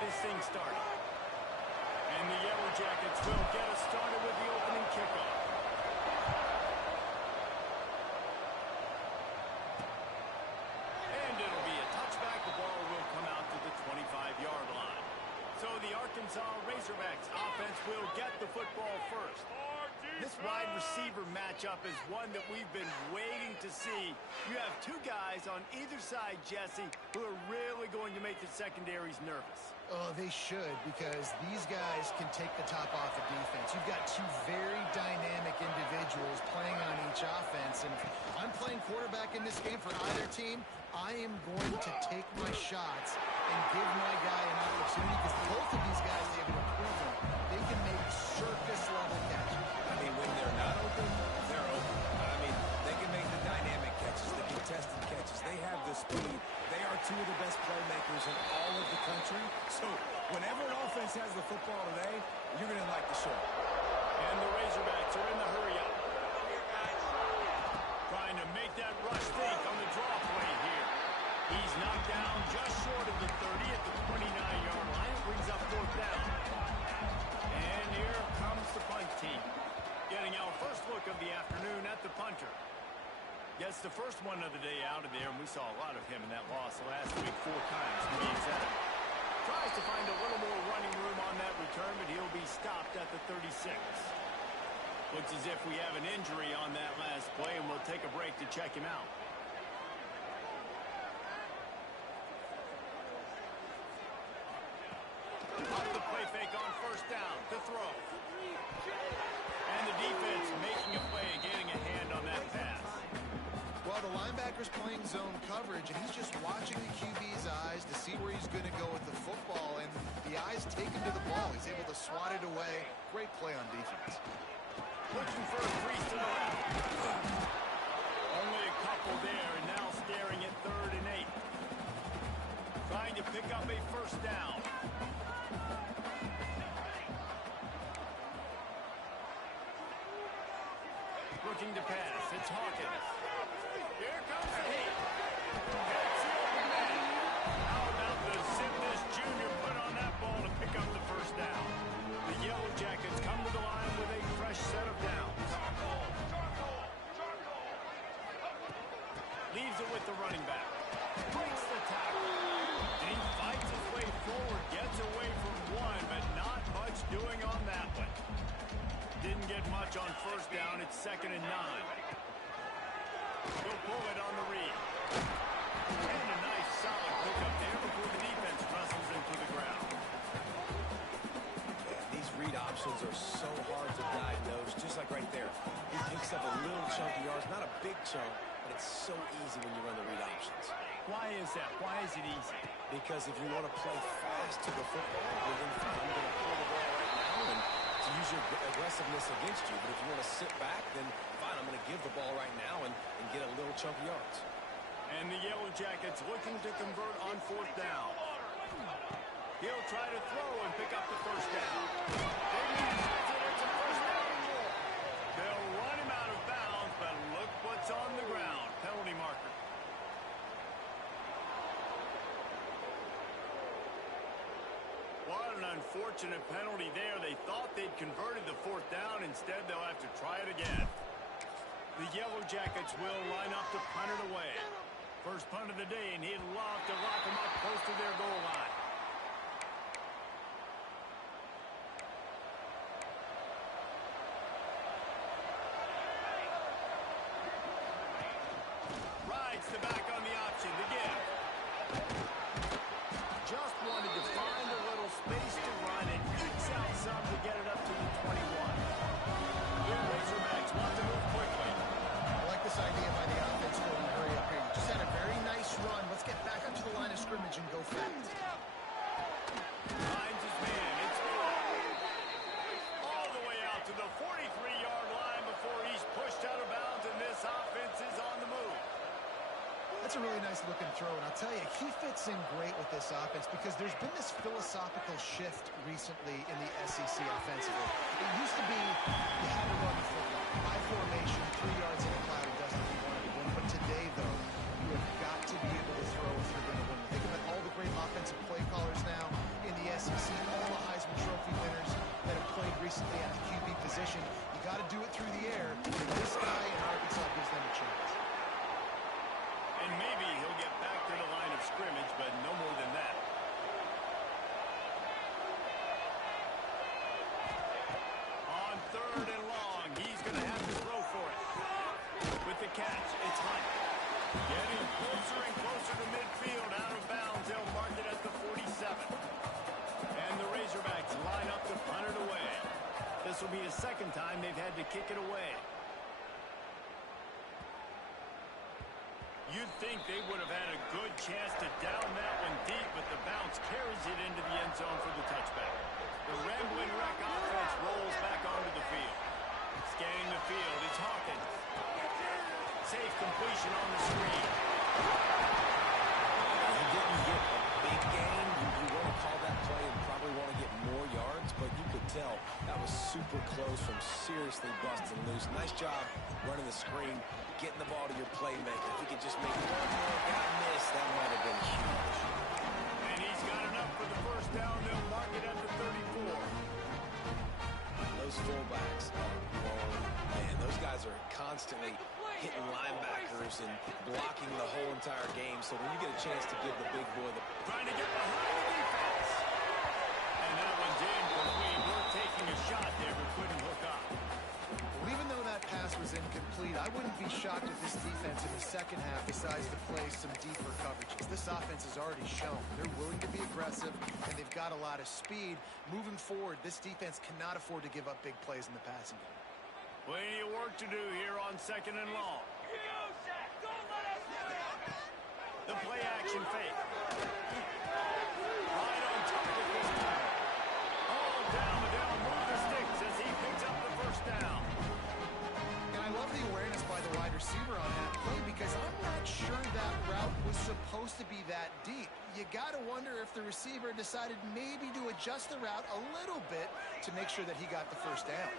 this thing started. And the Yellow Jackets will get us started with the opening kickoff. And it'll be a touchback. The ball will come out to the 25-yard line. So the Arkansas Razorbacks offense will get the football first. This wide receiver matchup is one that we've been waiting to see. You have two guys on either side, Jesse, who are really going to make the secondaries nervous. Oh, they should, because these guys can take the top off the defense. You've got two very dynamic individuals playing on each offense, and I'm playing quarterback in this game for either team. I am going to take my shots and give my guy an opportunity, because both of these guys have proven they can make circus-level catches. I mean, when they're not open, they're open. I mean, they can make the dynamic catches, the contested catches. They have the speed. They are two of the best playmakers in all of the country. So whenever an offense has the football today, you're going to like the show. And the Razorbacks are in the hurry-up. Trying to make that rush fake on the draw play here. He's knocked down just short of the 30 at the 29-yard line. It brings up fourth down. And here comes the punt team. Getting our first look of the afternoon at the punter. Gets the first one of the day out of there, and we saw a lot of him in that loss last week, 4 times to be exact. Tries to find a little more running room on that return, but he'll be stopped at the 36. Looks as if we have an injury on that last play, and we'll take a break to check him out. Off the play fake on first down to throw. And the defense making a play, getting a hand on that pass. Well, the linebacker's playing zone coverage, and he's just watching the QB's eyes to see where he's going to go with the football, and the eyes take him to the ball. He's able to swat it away. Great play on defense. Looking for a crease to the left. Only a couple there, and now staring at 3rd and 8. Trying to pick up a first down. Looking to pass. It's Hawkins. Here comes the heat. That's the open man. How about the Zipness Jr. put on that ball to pick up the first down? The Yellow Jackets come to the line with a fresh set of downs. Leaves it with the running back. Breaks the tackle. And he fights his way forward. Gets away from one, but not much doing on that one. Didn't get much on first down. It's 2nd and 9. He'll pull it on the read. And a nice solid pickup there before the defense wrestles into the ground. Yeah, these read options are so hard to diagnose, just like right there. He picks up a little chunky yards, not a big chunk, but it's so easy when you run the read options. Why is that? Why is it easy? Because if you want to play fast to the football, well, then fine, I'm going to pull the ball right now and to use your aggressiveness against you. But if you want to sit back, then fine, I'm going to give the ball right now and get a little chunk of yards. And the Yellow Jackets looking to convert on 4th down. He'll try to throw and pick up the first down. It's a first down and more. They'll run him out of bounds, but look what's on the ground. Penalty marker. What an unfortunate penalty there. They thought they'd converted the 4th down. Instead, they'll have to try it again. The Yellow Jackets will line up to punt it away. First punt of the day, and he'd love to lock them up close to their goal line. Rides the back on the option to give. Just wanted to find a little space to run and ekes out some to get it up to the 21. The Razorbacks want to move quickly. I like this idea by the offense going to hurry up here. You just had a very nice run. Let's get back up to the line of scrimmage and go fast. Finds his man. It's all the way out to the 43-yard line before he's pushed out of bounds, and this offense is on the move. That's a really nice looking throw, and I'll tell you, he fits in great with this offense because there's been this philosophical shift recently in the SEC offensively. It used to be you had to run the football, high formation, 3 yards in the cloud, it doesn't if you wanted to win. But today, though, you have got to be able to throw if you're going to win. Think about all the great offensive play callers now in the second time they've had to kick it away. You'd think they would have had a good chance to down that one deep, but the bounce carries it into the end zone for the touchback. The rambling wreck offense rolls back onto the field. Scanning the field, it's Hawkins. Safe completion on the screen. He didn't get a big gain. You want to call that play and probably want to get more yards, but you could tell that was super close from seriously busting loose. Nice job running the screen, getting the ball to your playmaker. If he could just make one more guy miss, that might have been huge. And he's got enough for the first down. They'll mark it at the 34. Those fullbacks are grown. Man, those guys are constantly hitting linebackers and blocking the whole entire game. So when you get a chance to give the big boy the... Trying to get behind the defense. And that one's incomplete. We're taking a shot there, but couldn't hook up. Well, even though that pass was incomplete, I wouldn't be shocked if this defense in the second half decides to play some deeper coverages. This offense has already shown they're willing to be aggressive, and they've got a lot of speed. Moving forward, this defense cannot afford to give up big plays in the passing game. Plenty of work to do here on second and long. The play action fake. Right on target this time. All down, but they'll move the sticks as he picks up the first down. And I love the awareness by the wide receiver on that play because I'm not sure that route was supposed to be that deep. You got to wonder if the receiver decided maybe to adjust the route a little bit to make sure that he got the first down.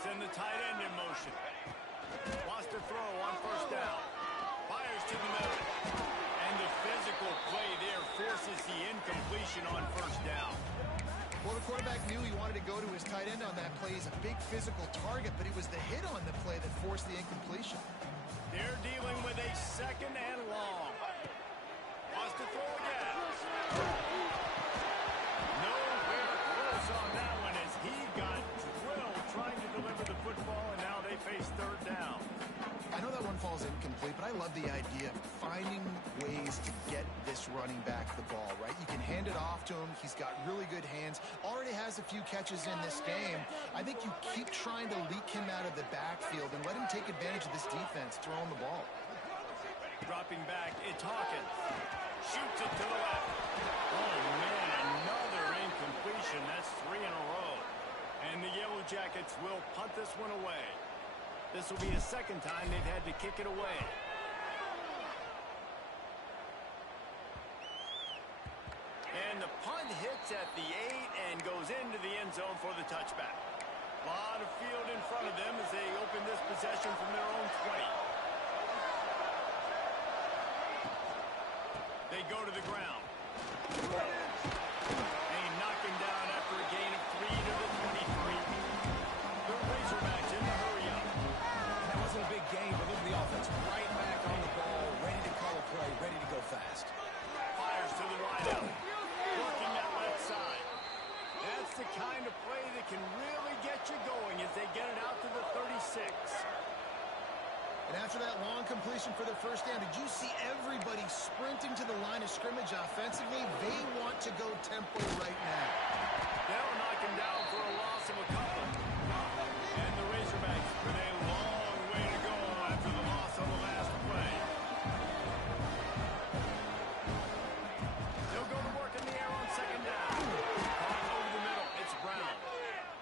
Send the tight end in motion. Wants to throw on first down. Fires to the middle. And the physical play there forces the incompletion on first down. Well, the quarterback knew he wanted to go to his tight end on that play. He's a big physical target, but it was the hit on the play that forced the incompletion. They're dealing with a second and long. Wants to throw again. Nowhere close on that one as he got drilled trying to deliver the football, and now they face third down. I know that one falls incomplete, but I love the idea of finding ways to get this running back the ball, right? You can hand it off to him. He's got really good hands. Already has a few catches in this game. I think you keep trying to leak him out of the backfield and let him take advantage of this defense throwing the ball. Dropping back, it's Hawkins. Shoots it to the left. Oh, man, another incompletion. That's 3 in a row. And the Yellow Jackets will punt this one away. This will be a second time they've had to kick it away. And the punt hits at the 8 and goes into the end zone for the touchback. A lot of field in front of them as they open this possession from their own 20. They go to the ground. They knock him down after a gain of 3 to the 23. The Razorbacks in the hurry-up. That wasn't a big game, but look at the offense. Right back on the ball, ready to call a play, ready to go fast. Fires to the wideout. Working that left side. That's the kind of play that can really get you going as they get it out to the 36. And after that long completion for the first down, did you see everybody sprinting to the line of scrimmage offensively? They want to go tempo right now. They'll knock him down for a loss of a couple. And the Razorbacks with a long way to go after the loss on the last play. They'll go to work in the air on second down. Caught over the middle. It's Brown.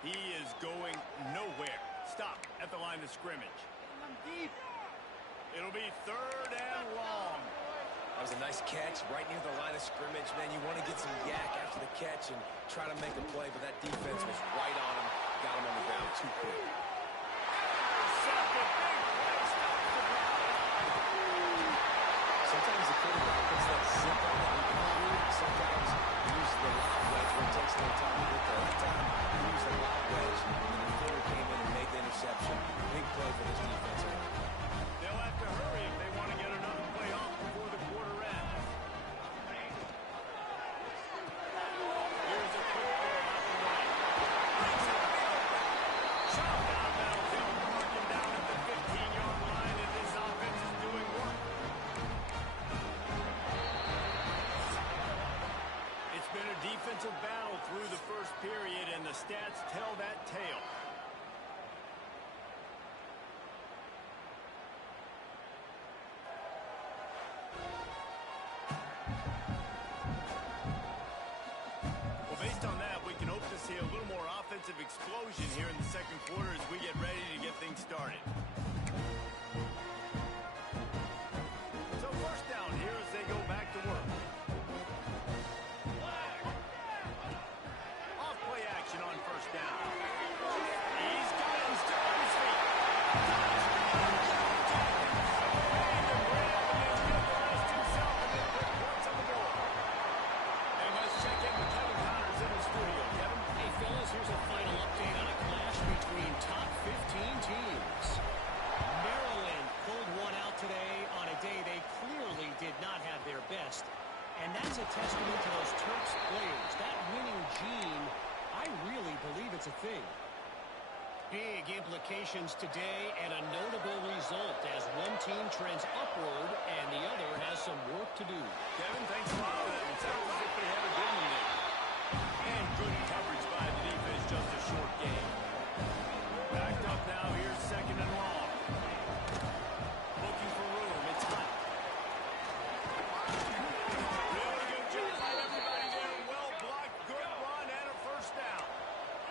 He is going nowhere. Stop at the line of scrimmage. Deep. It'll be third and long. That was a nice catch right near the line of scrimmage. Man, you want to get some yak after the catch and try to make a play, but that defense was right on him. Got him on the ground too quick. Sometimes the quarterback is that simple that we can do. Sometimes he uses the lob wedge when it takes a little time to get there. That time he used the lob wedge, and the defender came in and made the interception. Big play for this defense. They'll have to hurry if they want to get another play off before the quarter ends. Here's a quick throw out the right. Shot down bounds. They'll mark him down at the 15-yard line, and this offense is doing work. It's been a defensive battle through the first period, and the stats tell that tale. offensive explosion here in the second quarter as we get ready to get things started. So first down here as they go back to work. Off play action on first down. He's got him still on his feet. Here's a final update on a clash between top 15 teams. Maryland pulled one out today on a day they clearly did not have their best. And that's a testament to those Terps players. That winning gene, I really believe it's a thing. Big implications today and a notable result as one team trends upward and the other has some work to do. Kevin, thanks a lot for that. It sounds as if they have a good one there. And good coverage by the defense, just a short game. Backed up now, here's second and long. Looking for room, it's hot. Really good job by everybody there. Well blocked, good run, and a first down.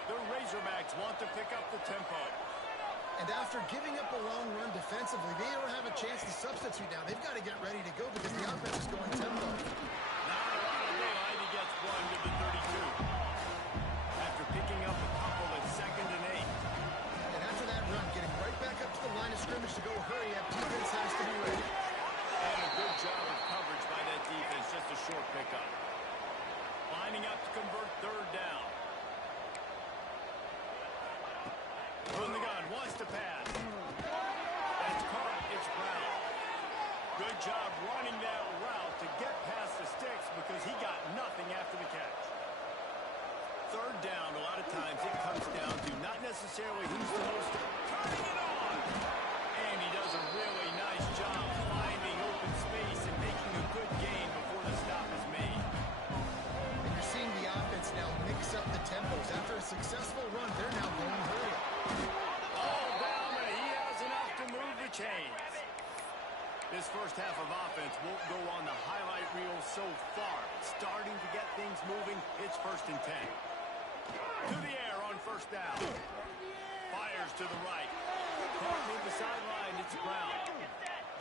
The Razorbacks want to pick up the tempo. And after giving up a long run defensively, they don't have a chance to substitute now. They've got to get ready to go because the offense is going tempo. Not a lot of daylight, he gets one to the 32. After picking up a couple at second and 8. And after that run, getting right back up to the line of scrimmage to go hurry up, defense has to be ready. And a good job of coverage by that defense, just a short pickup. Lining up to convert third down. On the gun, wants to pass. That's caught, it's Brown. Good job running that route to get past the sticks because he got nothing after the catch. Third down, a lot of times it comes down to not necessarily who's the most turning it on. And he does a really nice job finding open space and making a good gain before the stop is made. And you're seeing the offense now mix up the tempos. After a successful run, they're now going hurry up. All down, and he has enough to move the chains. This first half of offense won't go on the highlight reel so far. Starting to get things moving, it's first and 10. To the air on first down. Fires to the right. Caught near the sideline, it's Brown.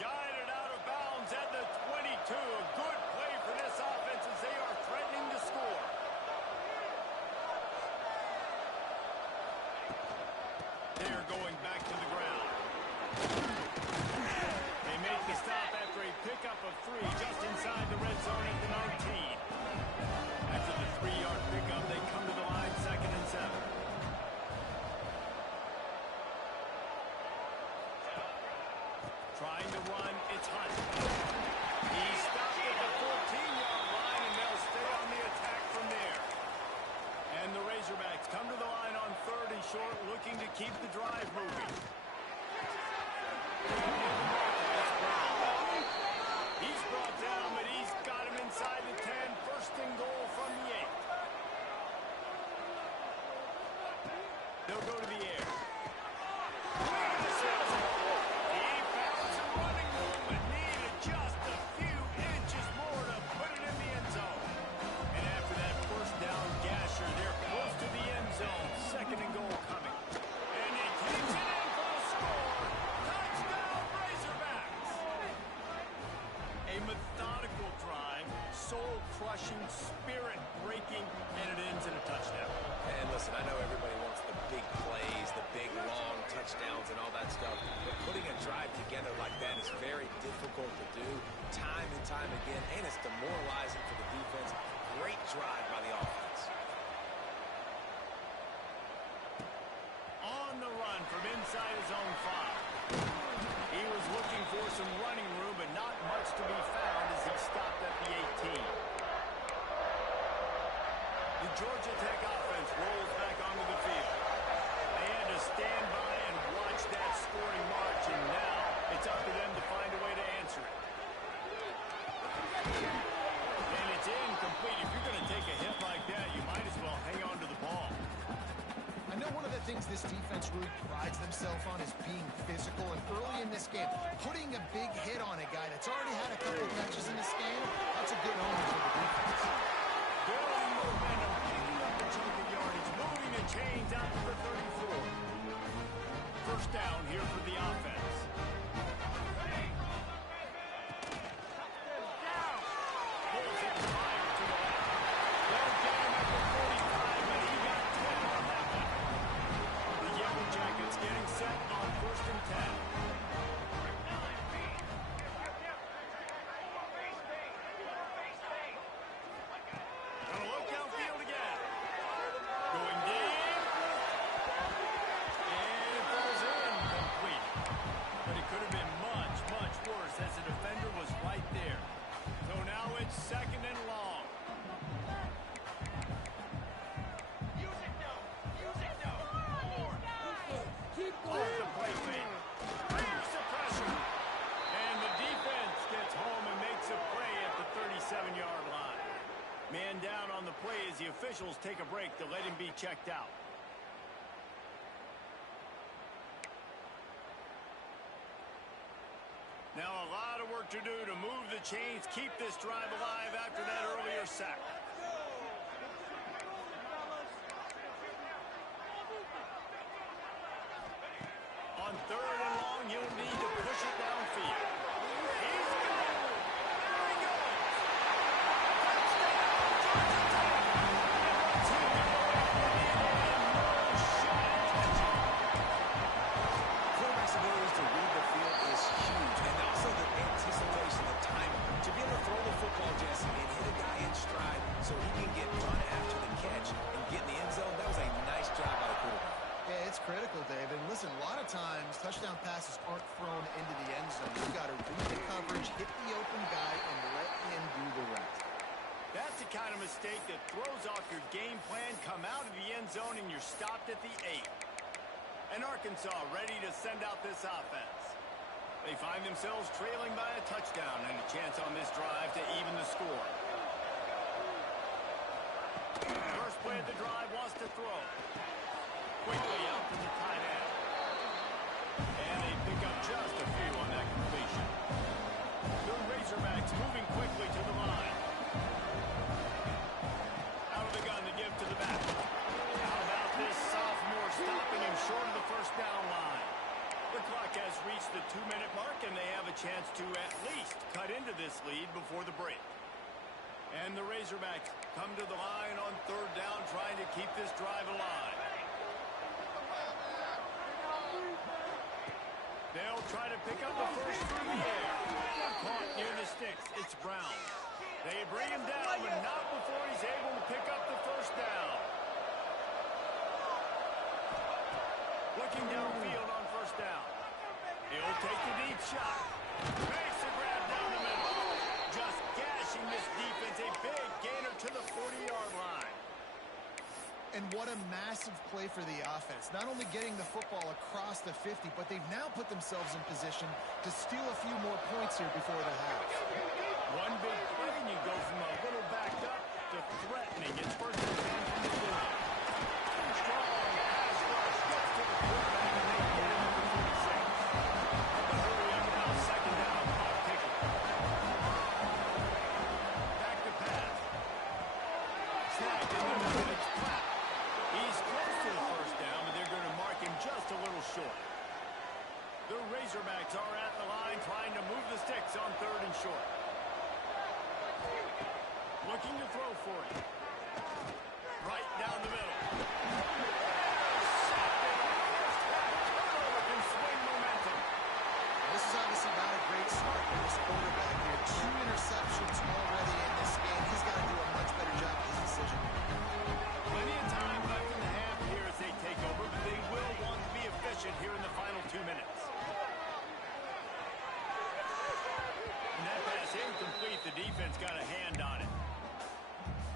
Guided out of bounds at the 22. A good play for this offense as they are threatening to score. They're going back to the ground. They make the stop after a pickup of 3 just inside the red zone at the 19. After the 3-yard pickup, they come to the line, second and 7. Trying to run, it's Hunt. He stopped at the 14-yard line, and they'll stay on the attack from there. And the Razorbacks come to the line on 3rd and short, looking to keep the drive moving. He's brought down, but he's got him inside the 10. First and goal from the 8. They'll go to the air. He found some running room, but needed just a few inches more to put it in the end zone. And after that first down gasher, they're close to the end zone. Second and goal coming. And he takes it in for the score. Touchdown, Razorbacks! A methodical drive, soul-crushing, spirit-breaking, and it ends in a touchdown. And listen, I know everybody wants the big plays, the big, long touchdowns and all that stuff, but putting a drive together like that is very difficult to do time and time again, and it's demoralizing for the defense. Great drive by the offense. On the run from inside his own 5. He was looking for some running room, but not much to be found as he stopped at the 18. The Georgia Tech offense rolls back onto the field. They had to stand by and watch that scoring march, and now it's up to them to find a way to answer it. And it's incomplete. If you're going to take a hit like that, you might as well hang on to the ball. I know one of the things this defense really prides themselves on is being physical, and early in this game, putting a big hit on a guy that's already had a couple catches in this game, that's a good omen for the defense. Building momentum, picking up a chunk of yardage, moving the chains out 7-yard line. Man down on the play as the officials take a break to let him be checked out. Now a lot of work to do to move the chains, keep this drive alive after that earlier sack. On 3rd and long, he'll need to push it downfield. He's going. There he goes. Quarterback's ability to read the field is huge, and also the anticipation, the timing. To be able to throw the football, Jesse, and hit a guy in stride so he can get run after the catch and get in the end zone, that was a nice job by the quarterback. Yeah, it's critical, Dave. And listen, a lot of times touchdown passes aren't thrown into the end zone. You've got to read the coverage, hit the open guy, and let him do the rest. That's the kind of mistake that throws off your game plan, come out of the end zone, and you're stopped at the 8. And Arkansas ready to send out this offense. They find themselves trailing by a touchdown and a chance on this drive to even the score. First play of the drive wants to throw. Quickly out to the tight end. And they pick up just a few on that completion. The Razorbacks moving quickly to the line. Out of the gun to give to the back. How about this sophomore stopping him short of the first down line? The clock has reached the 2-minute mark, and they have a chance to at least cut into this lead before the break. And the Razorbacks come to the line on 3rd down, trying to keep this drive alive. They'll try to pick up the first through the air. Caught near the sticks. It's Brown. They bring him down, but not before he's able to pick up the first down. Looking downfield on first down. He'll take the deep shot. Makes the grab down the middle. Just gashing this defense. A big gainer to the 40-yard line. And what a massive play for the offense. Not only getting the football across the 50, but they've now put themselves in position to steal a few more points here before the half. One big play, and you go from a little backed up to threatening. It's first and 10 from the 40. Strong pass rush gets to the quarterback, and they get him to 46. The hurry up now, 2nd down, clock ticking. Back to pass. Snagged in the middle, it's Pratt. He's close to the first down, but they're going to mark him just a little short. The Razorbacks are at the line trying to move the sticks on 3rd and short. Looking to throw for it. Right down the middle. Turnover can swing momentum. This is obviously not a great start for this quarterback here. 2 interceptions already in this game. He's got to do a much better job of his decision. Plenty of time left in the half here as they take over, but they will want to be efficient here in the final 2 minutes. And that pass incomplete. The defense got a hand on it.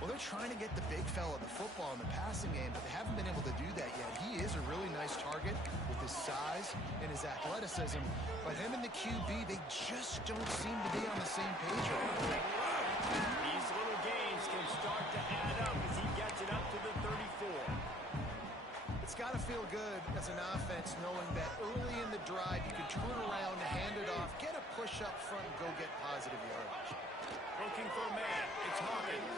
Well, they're trying to get the big fella the football in the passing game, but they haven't been able to do that yet. He is a really nice target with his size and his athleticism, but him and the QB, they just don't seem to be on the same page right now. These little gains can start to add up as he gets it up to the 34. It's got to feel good as an offense knowing that early in the drive you can turn around, hand it off, get a push up front, and go get positive yardage. Looking for a man. It's Hawkins.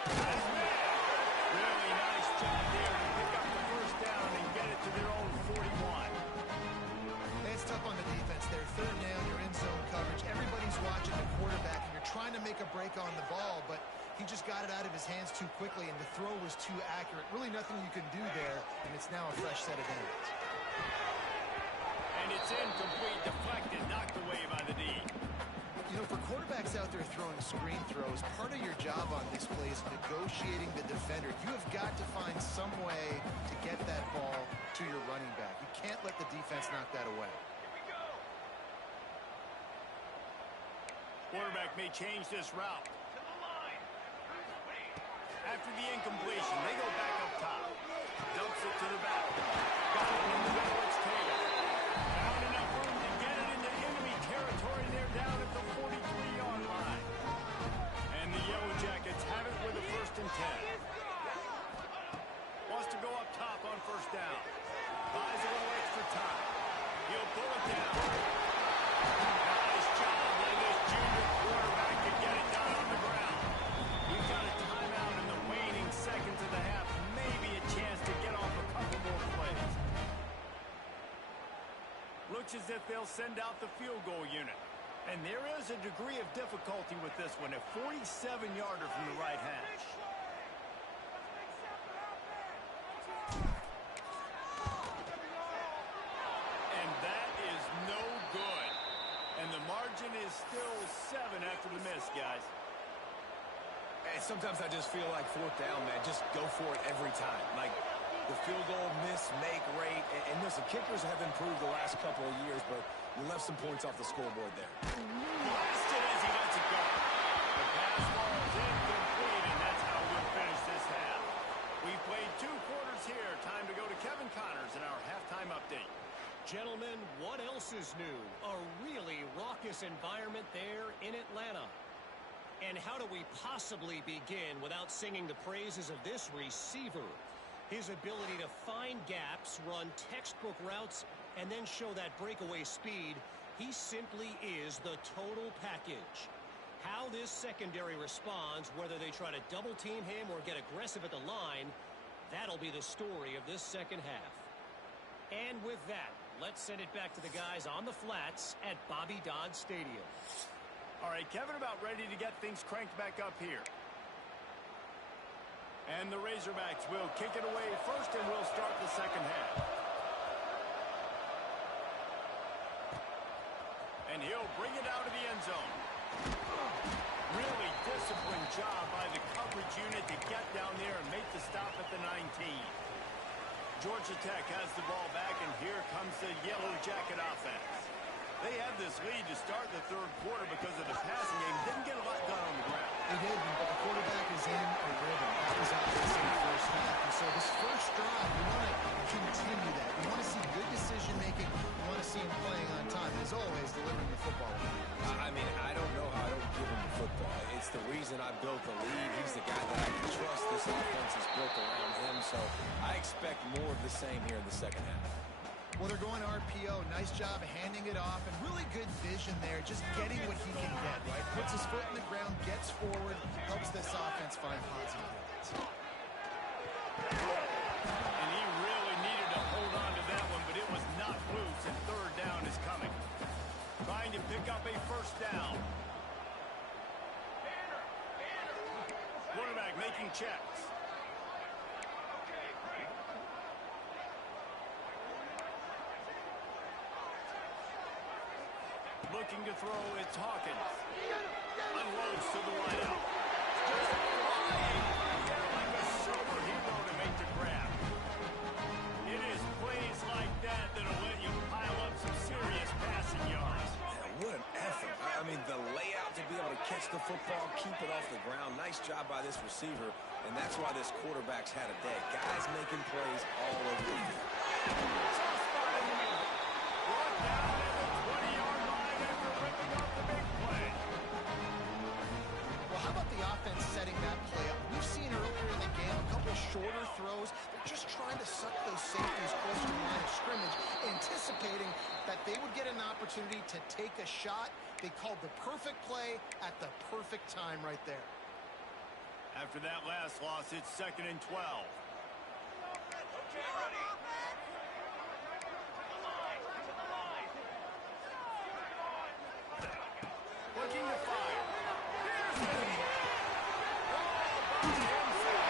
Really nice job there to pick up the first down and get it to their own 41. It's tough on the defense there. 3rd down, you're in zone coverage. Everybody's watching the quarterback, and you're trying to make a break on the ball, but he just got it out of his hands too quickly, and the throw was too accurate. Really nothing you can do there, and it's now a fresh set of downs. And it's incomplete, deflected, knocked away by the D. You know, for quarterbacks out there throwing screen throws, part of your job on this play is negotiating the defender. You have got to find some way to get that ball to your running back. You can't let the defense knock that away. Quarterback may change this route. After the incompletion, they go back up top. Dumps it to the back. Got it in the middle, it's Taylor. Found enough room to get it into enemy territory. They're down at the 43-yard line. they'll send out the field goal unit. And there is a degree of difficulty with this one, a 47-yarder from the right hash. And that is no good. And the margin is still 7 after the miss, guys. And sometimes I just feel like fourth down, man, just go for it every time. Like the field goal miss-make rate. And listen, kickers have improved the last couple of years, but you left some points off the scoreboard there. Blasted as he lets it go. The pass ball is incomplete, and that's how we'll finish this half. We've played 2 quarters here. Time to go to Kevin Connors in our halftime update. Gentlemen, what else is new? A really raucous environment there in Atlanta. And how do we possibly begin without singing the praises of this receiver? His ability to find gaps, run textbook routes, and then show that breakaway speed, he simply is the total package. How this secondary responds, whether they try to double team him or get aggressive at the line, that'll be the story of this second half. And with that, let's send it back to the guys on the flats at Bobby Dodd Stadium. All right, Kevin about ready to get things cranked back up here. And the Razorbacks will kick it away first, and we'll start the second half. And he'll bring it out of the end zone. Really disciplined job by the coverage unit to get down there and make the stop at the 19. Georgia Tech has the ball back, and here comes the Yellow Jacket offense. They had this lead to start the third quarter because of the passing game. Didn't get a lot done on the ground. They didn't, but the quarterback is in a rhythm. That was obvious in the first half. And so this first drive, you want to continue that. You want to see good decision-making. You want to see him playing on time. As always, delivering the football. I mean, I don't know how I don't give him the football. It's the reason I built the league. He's the guy that I can trust. This offense is built around him. So I expect more of the same here in the second half. Well, they're going RPO. Nice job handing it off, and really good vision there, just getting what he can get, right? Puts his foot in the ground, gets forward, helps this offense find positive points. And he really needed to hold on to that one, but it was not loose, and third down is coming. Trying to pick up a first down. Quarterback making checks. Looking to throw, it's Hawkins. Unloads to the wideout. Just flying there like a superhero to make the grab. It is plays like that that'll let you pile up some serious passing yards. Yeah, what an effort. I mean, the layout to be able to catch the football, keep it off the ground. Nice job by this receiver, and that's why this quarterback's had a day. Guys making plays all over the field. Tough spot in the middle. Brought down at the 20-yard line after ripping up the big play. Well, how about the offense setting that play up? We've seen earlier in the game a couple shorter throws. They're just trying to suck those safeties closer to the line of scrimmage, anticipating that they would get an opportunity to take a shot. They called the perfect play at the perfect time right there. After that last loss, it's 2nd and 12. Looking to fire. Here's the hit. All by himself.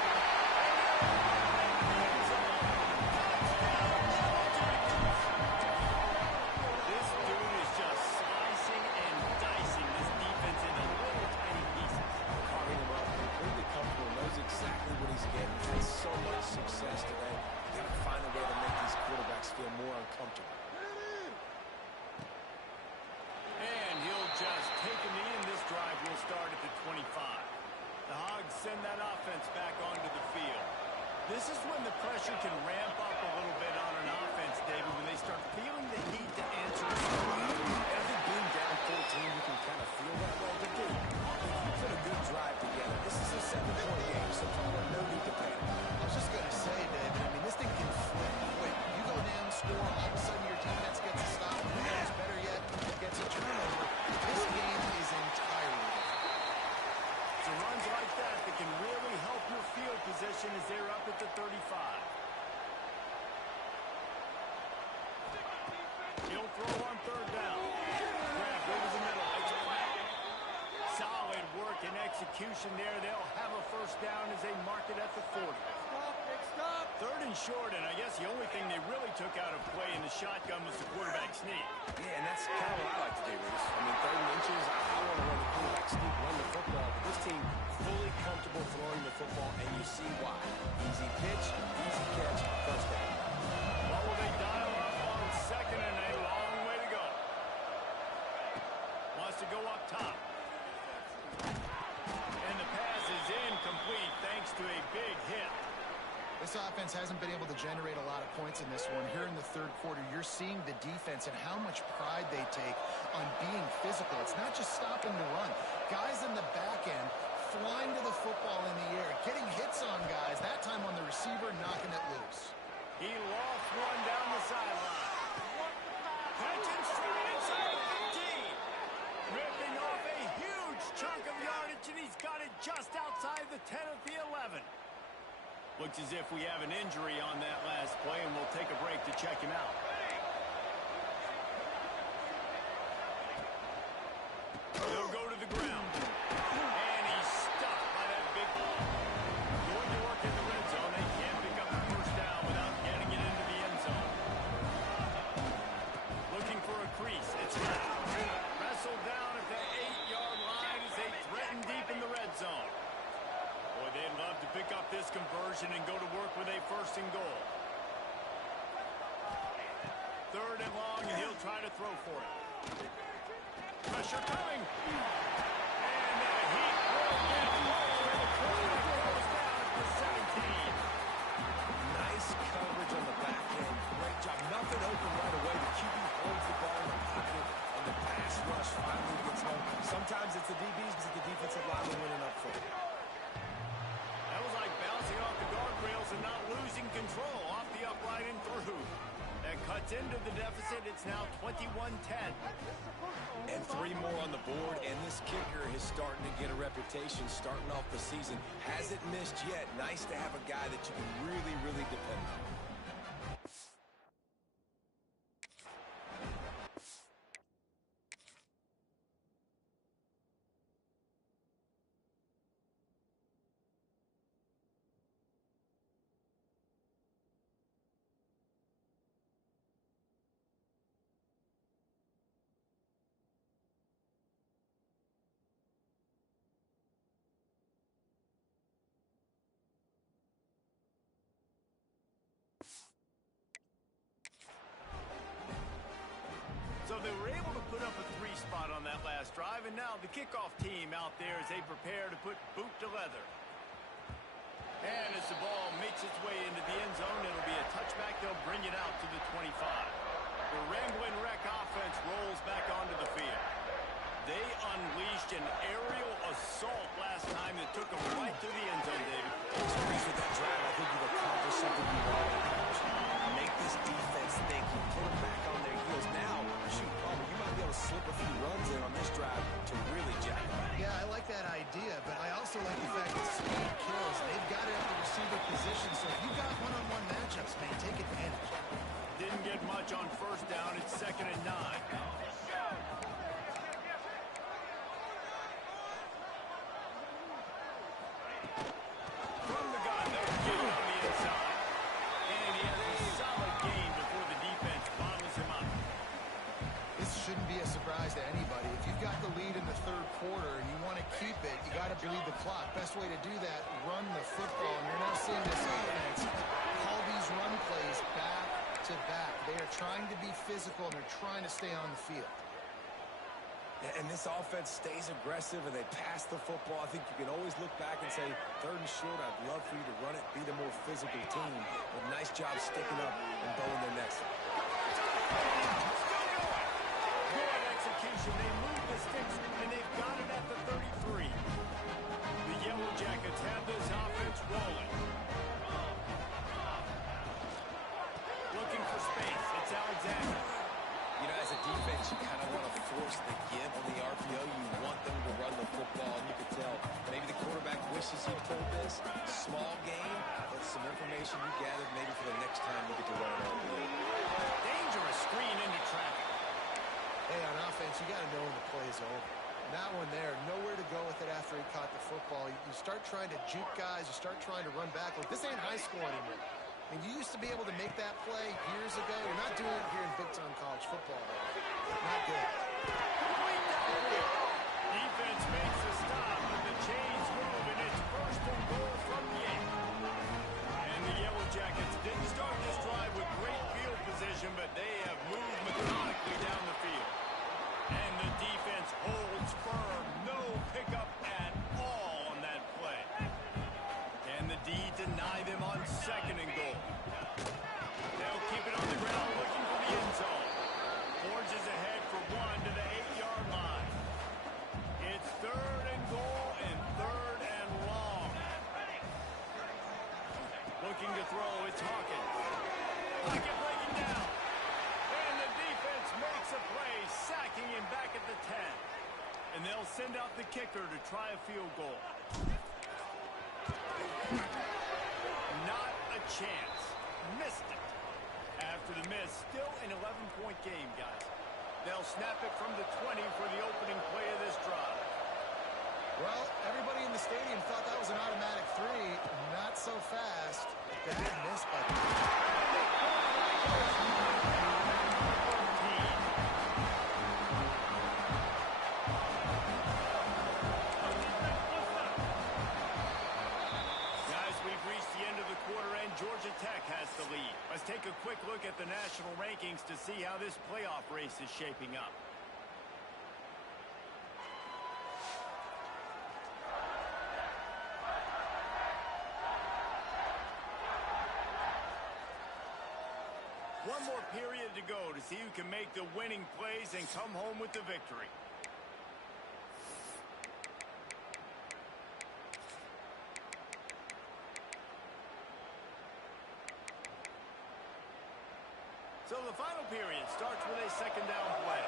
This dude is just slicing and dicing this defense into little tiny pieces. Carving him up, completely comfortable, knows exactly what he's getting. Had so much success today. You got to find a way to make these quarterbacks feel more uncomfortable. And he'll just take a knee, and this drive will start at the 25. The Hogs send that offense back onto the field. This is when the pressure can ramp up a little bit on an offense, David, when they start feeling the heat to answer the score. I think being down 14, you can kind of feel that way. But dude, if you put a good drive together, this is a 7-point game, so no need to panic. I was just going to say, David, I mean, this thing can flip quick. You go down, score, all of a sudden your defense gets a stop. Who knows, better yet, gets a turnover. This game is entirely different. So runs like that can really help your field position as they're up at the 35. He'll throw on third down. execution there. They'll have a first down as they mark it at the 40. Stop. Third and short, and I guess the only thing they really took out of play in the shotgun was the quarterback sneak. Yeah, and that's kind of what I like to do, Reese. I mean, 3rd and inches, I want to run the quarterback sneak, run the football. But this team fully comfortable throwing the football, and you see why. Easy pitch, easy catch, first down. What will they dial up on second and a long way to go? Wants to go up top. And the pass is incomplete thanks to a big hit. This offense hasn't been able to generate a lot of points in this one. Here in the third quarter, you're seeing the defense and how much pride they take on being physical. It's not just stopping the run. Guys in the back end flying to the football in the air, getting hits on guys, that time on the receiver, knocking it loose. He lost one down the sideline. Catching straight inside the 15. Ripping off a huge chunk of yardage, and he's got it just outside the 10 of the 11. Looks as if we have an injury on that last play, and we'll take a break to check him out. He'll go to the ground. And he's stuck by that big ball. Going to work in the red zone. They can't pick up the first down without getting it into the end zone. Looking for a crease. It's wrestled down at the 8-yard line as they threaten deep in the red zone. Boy, they'd love to pick up this conversion and go to work with a first and goal. 3rd and long, and he'll try to throw for it. Pressure coming. And the heat will get low, and the quarterback goes down at the 17. Nice coverage on the back end. Great job. Nothing open right away. The QB holds the ball in the pocket, and the pass rush finally gets home. Sometimes it's the DBs, it's the defensive lineman winning up front. That was like bouncing off the guardrails and not losing control off the upright and through. That cuts into the deficit. It's now 21-10. And 3 more on the board, and this kicker is starting to get a reputation starting off the season. Hasn't missed yet. Nice to have a guy that you can really, really depend on. So they were able to put up a 3 spot on that last drive, and now the kickoff team out there as they prepare to put boot to leather. And as the ball makes its way into the end zone, it'll be a touchback. They'll bring it out to the 25. The Ramblin' Wreck offense rolls back onto the field. They unleashed an aerial assault last time that took them right to the end zone, David. With that drive, I think you've accomplished something you want to accomplish. Make this defense think. You put them back on their heels. Now, shoot, Palmer, you might be able to slip a few runs in on this drive to really jack them up. Yeah, I like that idea, but I also like the fact that speed kills. They've got it at the receiver position, so if you've got one-on-one matchups, man, take advantage. Didn't get much on first down. It's 2nd and 9. From the gun, they'll get it on the inside. And he has a solid gain before the defense bottles him up. This shouldn't be a surprise to anybody. If you've got the lead in the third quarter and you want to keep it, you got to bleed the clock. Best way to do that, run the football. And you're now seeing this offense call these run plays back to back. They are trying to be physical, and they're trying to stay on the field. And this offense stays aggressive, and they pass the football. I think you can always look back and say, 3rd and short, I'd love for you to run it, be the more physical team. But nice job sticking up and bowing their necks. Good execution. They move the sticks, and they've got it at the 33. The Yellow Jackets have this offense rolling. Looking for space. It's Alexander. You know, as a defense, you kind of want to force the give on the RPO. You want them to run the football, and you can tell maybe the quarterback wishes he pulled this. Small game, but some information you gathered maybe for the next time you get to run an RPO. Dangerous screen into traffic. Hey, on offense, you got to know when the play is over. That one there, nowhere to go with it after he caught the football. You start trying to juke guys. You start trying to run back. This ain't high school anymore. I mean, you used to be able to make that play years ago. You're not doing it here in big-time college football, though. Not good. Defense makes a stop, but the chains move, and it's first and goal from the 8. And the Yellow Jackets didn't start this drive with great field position, but they have moved methodically down the field. And the defense holds firm. No pickup at all on that play. Can the D deny them on second and goal? They'll keep it on the ground looking for the end zone. Forges ahead for 1 to the 8-yard line. It's third and goal and third and long. Looking to throw, it's Hawkins. Pocket breaking down. And the defense makes a play, sacking him back at the 10. And they'll send out the kicker to try a field goal. Not a chance. Missed it. After the miss, still an 11-point game, guys. They'll snap it from the 20 for the opening play of this drive. Well, everybody in the stadium thought that was an automatic 3. Not so fast. They did miss by Georgia Tech has the lead. Let's take a quick look at the national rankings to see how this playoff race is shaping up. One more period to go to see who can make the winning plays and come home with the victory. So the final period starts with a second down play.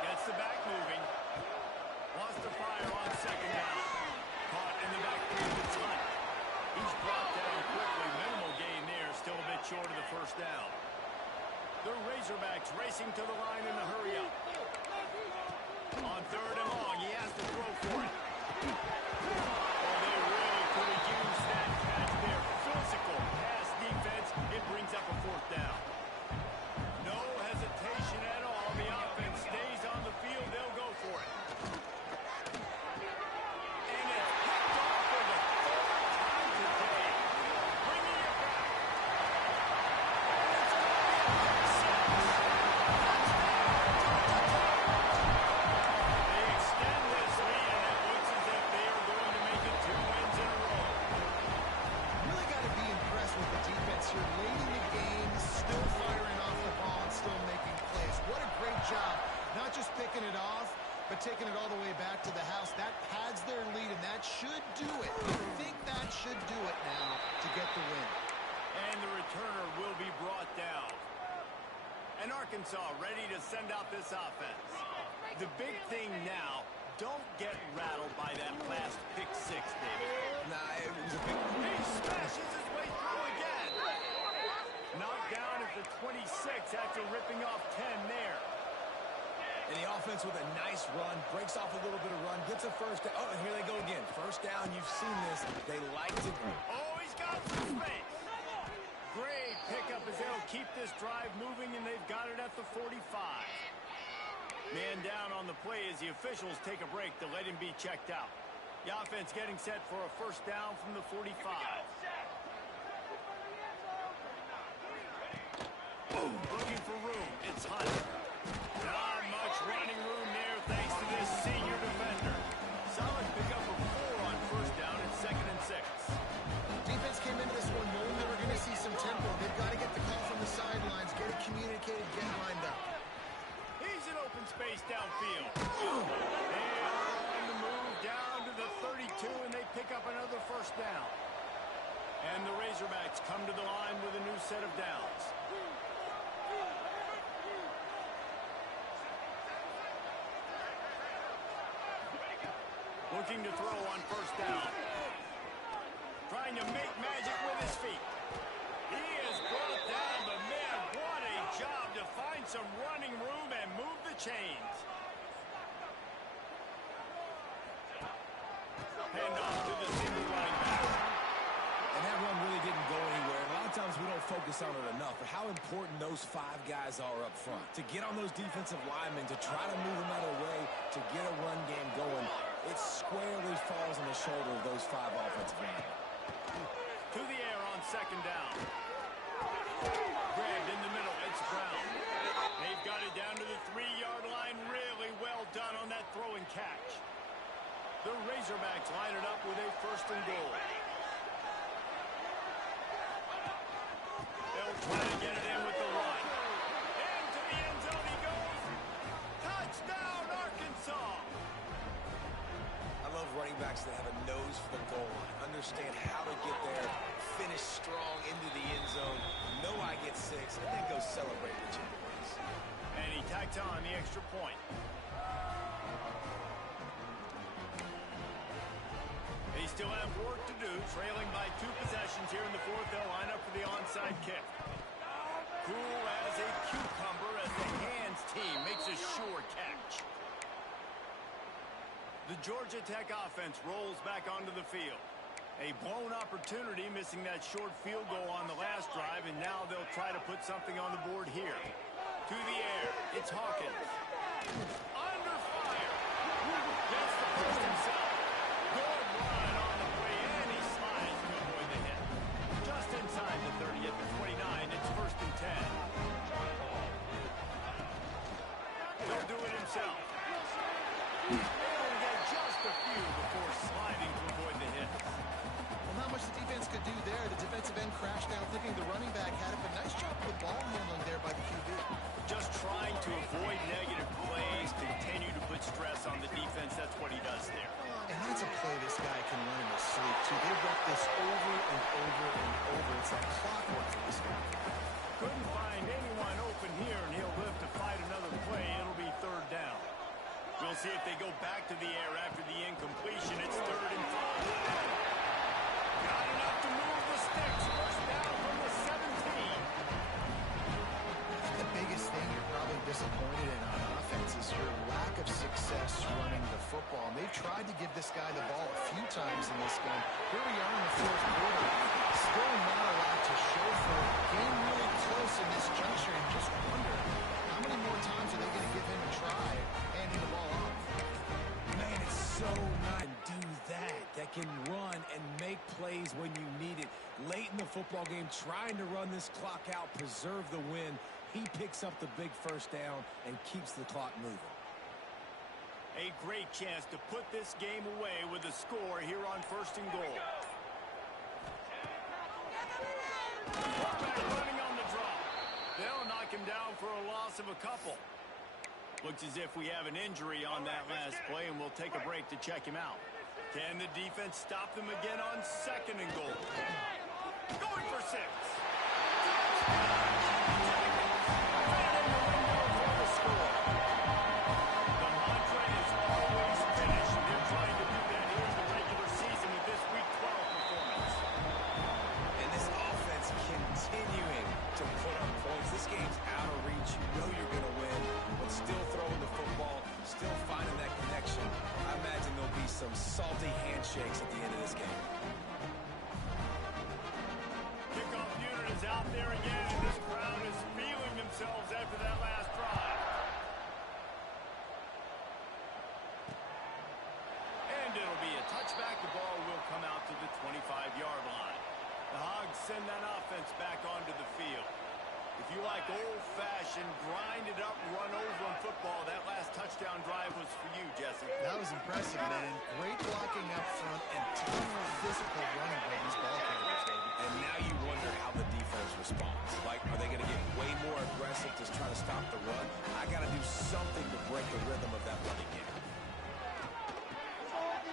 Gets the back moving. Wants to fire on second down. Caught in the backfield with Hunt. He's brought down quickly. Minimal gain there. Still a bit short of the first down. The Razorbacks racing to the line in the hurry up. On third and long, he has to throw for it. Oh, they really could have used that catch there. Physical pass defense. It brings up a fourth down. No hesitation at all. The offense stays on the field. They'll go for it. And it's picked off for the third time today. Bringing it back. They extend this lead, and it looks as if they are going to make it 2 wins in a row. Really got to be impressed with the defense here. Late in the game, still firing off the ball and still making plays. What a great job. Not just picking it off, but taking it all the way back to the house. That pads their lead, and that should do it. I think that should do it now to get the win. And the returner will be brought down. And Arkansas ready to send out this offense. The big thing now, don't get rattled by that last pick six, David. Nah, it was a big... He smashes his way through again. Knocked down at the 26 after ripping off 10 there. And the offense with a nice run, breaks off a little bit of run, gets a first down. Oh, and here they go again. First down, you've seen this. They like to... Oh, he's got some space. Great pickup as they'll keep this drive moving, and they've got it at the 45. Man down on the play as the officials take a break to let him be checked out. The offense getting set for a first down from the 45. Looking for room. It's Hunt. Not much running room there thanks to this senior defender. Solid pickup of 4 on first down at 2nd and 6. Defense came into this one knowing they were going to see some tempo. They've got to get the call from the sidelines, get it communicated, get lined up. He's in open space downfield. They are on the move down to the 32, and they pick up another first down. And the Razorbacks come to the line with a new set of downs. Looking to throw on first down. Trying to make magic with his feet. He is brought down, but man, what a job to find some running room and move the chains. Hand off to the single running back. And that run really didn't go anywhere. A lot of times we don't focus on it enough, but how important those 5 guys are up front. To get on those defensive linemen, to try to move them out of the way, to get a run game going, it squarely falls on the shoulder of those 5 offensive linemen. To the air on second down. Grabbed in the middle. It's Brown. They've got it down to the 3-yard line. Really well done on that throw and catch. The Razorbacks line it up with a first and goal. They'll try to get it in with the run. Into the end zone he goes. Touchdown, Arkansas. I love running backs that have a nose for the goal line, understand how to get there, finish strong into the end zone, know I get 6, and then go celebrate with your boys. And he tacks on the extra point. They still have work to do, trailing by 2 possessions here in the 4th. They'll line up for the onside kick. Cool as a cucumber as the hands team makes a sure catch. The Georgia Tech offense rolls back onto the field. A blown opportunity, missing that short field goal on the last drive, and now they'll try to put something on the board here. To the air, it's Hawkins. Under fire. Gets the first himself. Good run on the play, and he slides to avoid the hit. Just inside the 30 at the 29, it's first and 10. He'll do it himself. He'll get just a few before sliding to avoid the hit. Well, not much the defense could do there. The defensive end crashed down thinking the running back had it, but nice job with the ball handling there by the QB. Just trying to avoid negative plays, continue to put stress on the defense. That's what he does there. And that's a play this guy can run in his sleep, too. They've got this over and over and over. It's like clockwork for this guy. Couldn't find anyone open here, and he'll live to fight another play. It'll be 3rd down. We'll see if they go back to the air after the incompletion. It's 3rd and 5. Got enough to move the sticks. First down from the 17. The biggest thing you're probably disappointed in on offense is your lack of success running the football. And they've tried to give this guy the ball a few times in this game. Here we are in the 4th quarter. Still not a lot to show for it. Game really close in this juncture, and just wonder how many more times are they going to give him a try handing the ball off. Man, it's so nice to do that. That can run and make plays when you need it. Late in the football game, trying to run this clock out, preserve the win. He picks up the big first down and keeps the clock moving. A great chance to put this game away with a score here on first and goal. Quarterback running on the drop. They'll knock him down for a loss of a couple. Looks as if we have an injury on that last play, and we'll take a break to check him out. Can the defense stop them again on second and goal? Going for 6. The mantra is always finish, and they're trying to do that here in the regular season with this Week 12 performance. And this offense continuing to put up points. This game's out of reach. You know you're going to win, but still throwing the football, still finding that connection. I imagine there'll be some salty handshakes at the end of this game. Kickoff unit is out there again, and this crowd is feeling themselves after that last drive. And it'll be a touchback. The ball will come out to the 25-yard line. The Hogs send that offense back onto the field. If you like old-fashioned, grind-it-up, run-over in football, that last touchdown drive was for you, Jesse. That was impressive, man. Great blocking up front and tough physical running by these ball carriers, baby. And now you wonder how the defense responds. Like, are they going to get way more aggressive just trying to stop the run? I got to do something to break the rhythm of that running game.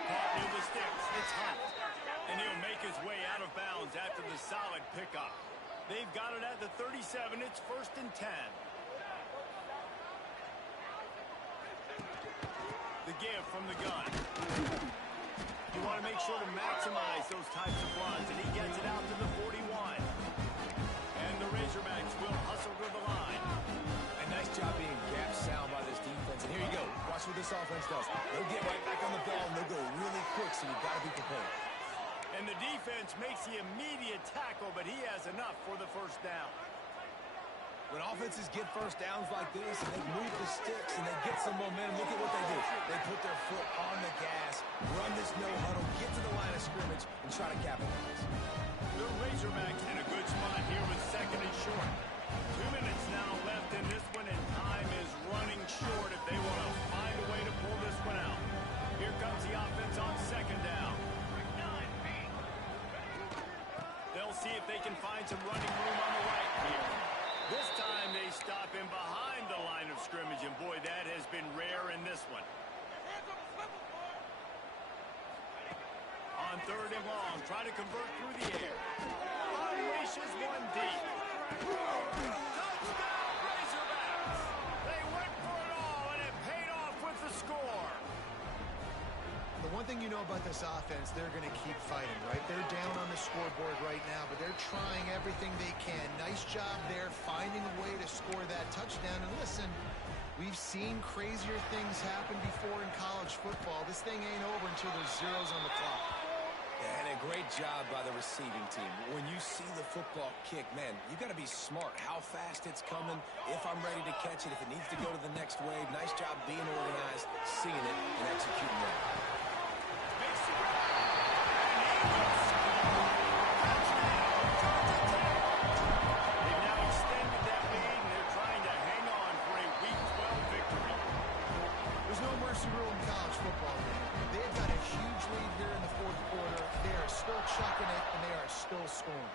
Caught near the sticks. It's Hunt. And he'll make his way out of bounds after the solid pickup. They've got it at the 37. It's first and 10. The give from the gun. You want to make sure to maximize those types of runs, and he gets it out to the 41. And the Razorbacks will hustle to the line. job being gap sound by this defense. And here you go. Watch what this offense does. They'll get right back on the ball, and they'll go really quick, so you've got to be prepared. And the defense makes the immediate tackle, but he has enough for the first down. When offenses get first downs like this, and they move the sticks, and they get some momentum, look at what they do. They put their foot on the gas, run this no huddle, get to the line of scrimmage, and try to capitalize. The Razorbacks in a good spot here with second and short. 2 minutes now left in this one, and time is running short if they want to find a way to pull this one out. Here comes the offense on second down. They'll see if they can find some running room on the right here. This time they stop him behind the line of scrimmage, and boy, that has been rare in this one. On third and long, try to convert through the air. Unleashes one deep. Touchdown, Razorbacks! They went for it all, and it paid off with the score. The one thing you know about this offense, they're going to keep fighting, right? They're down on the scoreboard right now, but they're trying everything they can. Nice job there, finding a way to score that touchdown. And listen, we've seen crazier things happen before in college football. This thing ain't over until there's zeros on the clock. And a great job by the receiving team. When you see the football kick, man, you got to be smart. How fast it's coming, if I'm ready to catch it, if it needs to go to the next wave. Nice job being organized, seeing it, and executing it. They've now extended that lead, and they're trying to hang on for a Week 12 victory. There's no mercy rule in college football, man. They've got a huge lead here in the fourth quarter. They are still chucking it, and they are still scoring.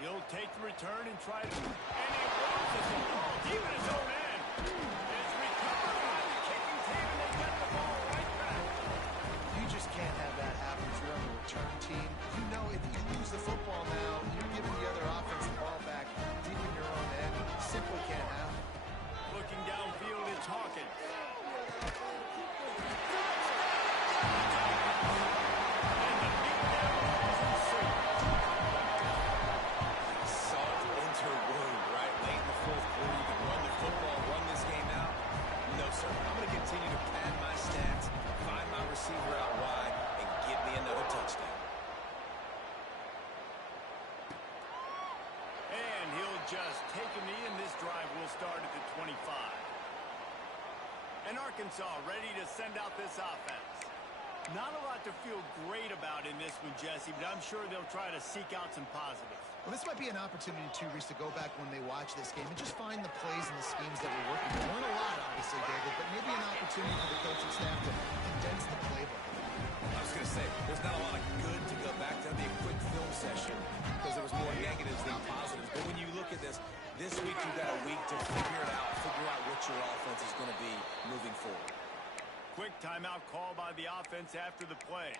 He'll take the return and try to... And he loses the ball deep in his own end. It's recovered by the kicking team, and they get the ball right back. You just can't have that happen if you're on the return team. You know if you lose the football now, you're giving the other offense the ball back deep in your own end. Simply can't happen. Looking downfield, it's Hawkins. Salt into wound, right? Late in the fourth quarter, you can run the football, run this game out. No, sir. I'm going to continue to pad my stats, find my receiver out wide, and give me another touchdown. And he'll just take a knee, and this drive will start at the 25. And Arkansas ready to send out this offense. Not a lot to feel great about in this one, Jesse, but I'm sure they'll try to seek out some positives. Well, this might be an opportunity, too, Reese, to go back when they watch this game and just find the plays and the schemes that we're working. There weren't a lot, obviously, David, but maybe an opportunity for the coaching staff to condense the playbook. I was going to say, there's not a lot of good to go back to. That'd be a quick film session because there was more negatives than positives. But when you look at this week you've got a week to figure out what your offense is going to be moving forward. Quick timeout call by the offense after the play.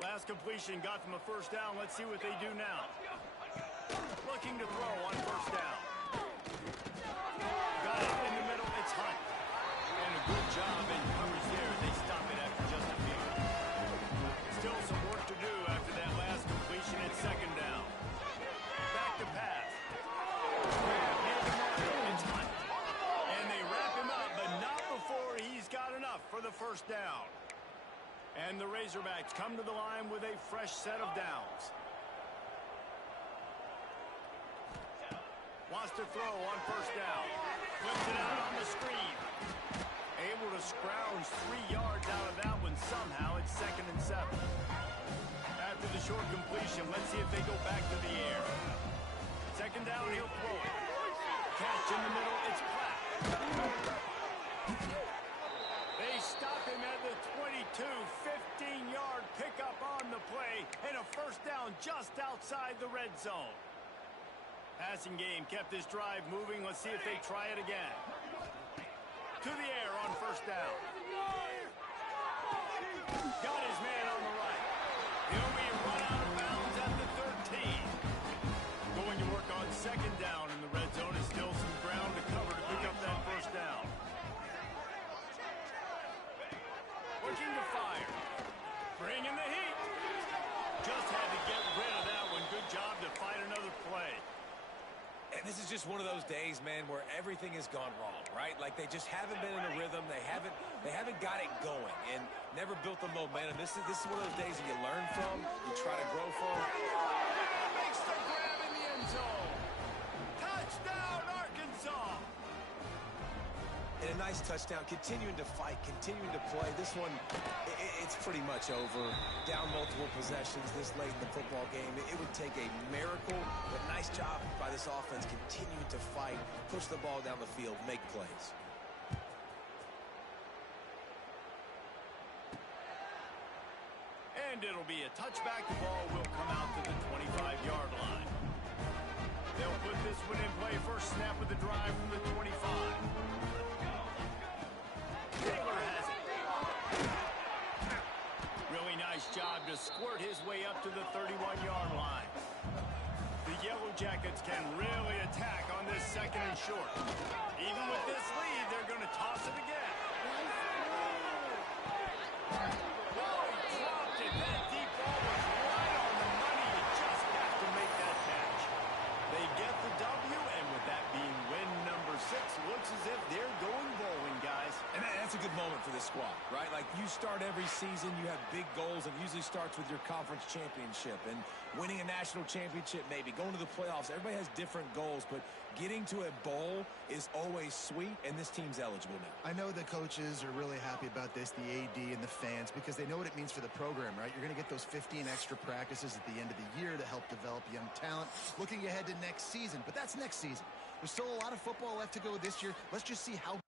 Last completion got them a first down. Let's see what they do now. Looking to throw on first down. Got it in the middle. It's Hunt. And a good job in coverage there. They stop it after just a few. Still some work to do after that last completion at second down. Back to pass. Grab near the marker. It's Hunt. And they wrap him up, but not before he's got enough for the first down. And the Razorbacks come to the line with a fresh set of downs. Wants to throw on first down. Flips it out on the screen. Able to scrounge 3 yards out of that one somehow. It's 2nd and 7. After the short completion, let's see if they go back to the air. Second down, he'll throw it. Catch in the middle, it's Platt. They stop him at the 22, 15-yard pickup on the play, and a first down just outside the red zone. Passing game kept this drive moving. Let's see if they try it again. To the air on first down. Got his man on the right. He'll be run out of bounds at the 13. Going to work on second down in the red zone. Is still some ground to cover to pick up that first down. Looking to fire. Bringing the heat. Just had to get rid of that one. Good job to fight another play. And This is just one of those days, man, where everything has gone wrong, right? Like they just haven't been in a rhythm. They haven't got it going and never built the momentum. This is one of those days that you learn from, you try to grow from. Makes the grab in the end zone. Touchdown, Arkansas. And a nice touchdown, continuing to fight, continuing to play. This one, it's pretty much over. Down multiple possessions this late in the football game. It would take a miracle, but nice job by this offense continuing to fight, push the ball down the field, make plays. And it'll be a touchback. The ball will come out to the 25-yard line. They'll put this one in play. First snap of the drive from the 25. Taylor has it. Really nice job to squirt his way up to the 31-yard line. The Yellow Jackets can really attack on this second and short. Even with this lead, they're going to toss it again. Looks as if they're going bowling, guys. And that's a good moment for this squad, right? Like, you start every season, you have big goals. It usually starts with your conference championship and winning a national championship, maybe going to the playoffs. Everybody has different goals, but getting to a bowl is always sweet, and this team's eligible now. I know the coaches are really happy about this, the AD and the fans, because they know what it means for the program, right? You're going to get those 15 extra practices at the end of the year to help develop young talent, looking ahead to next season. But that's next season. There's still a lot of football left to go this year. Let's just see how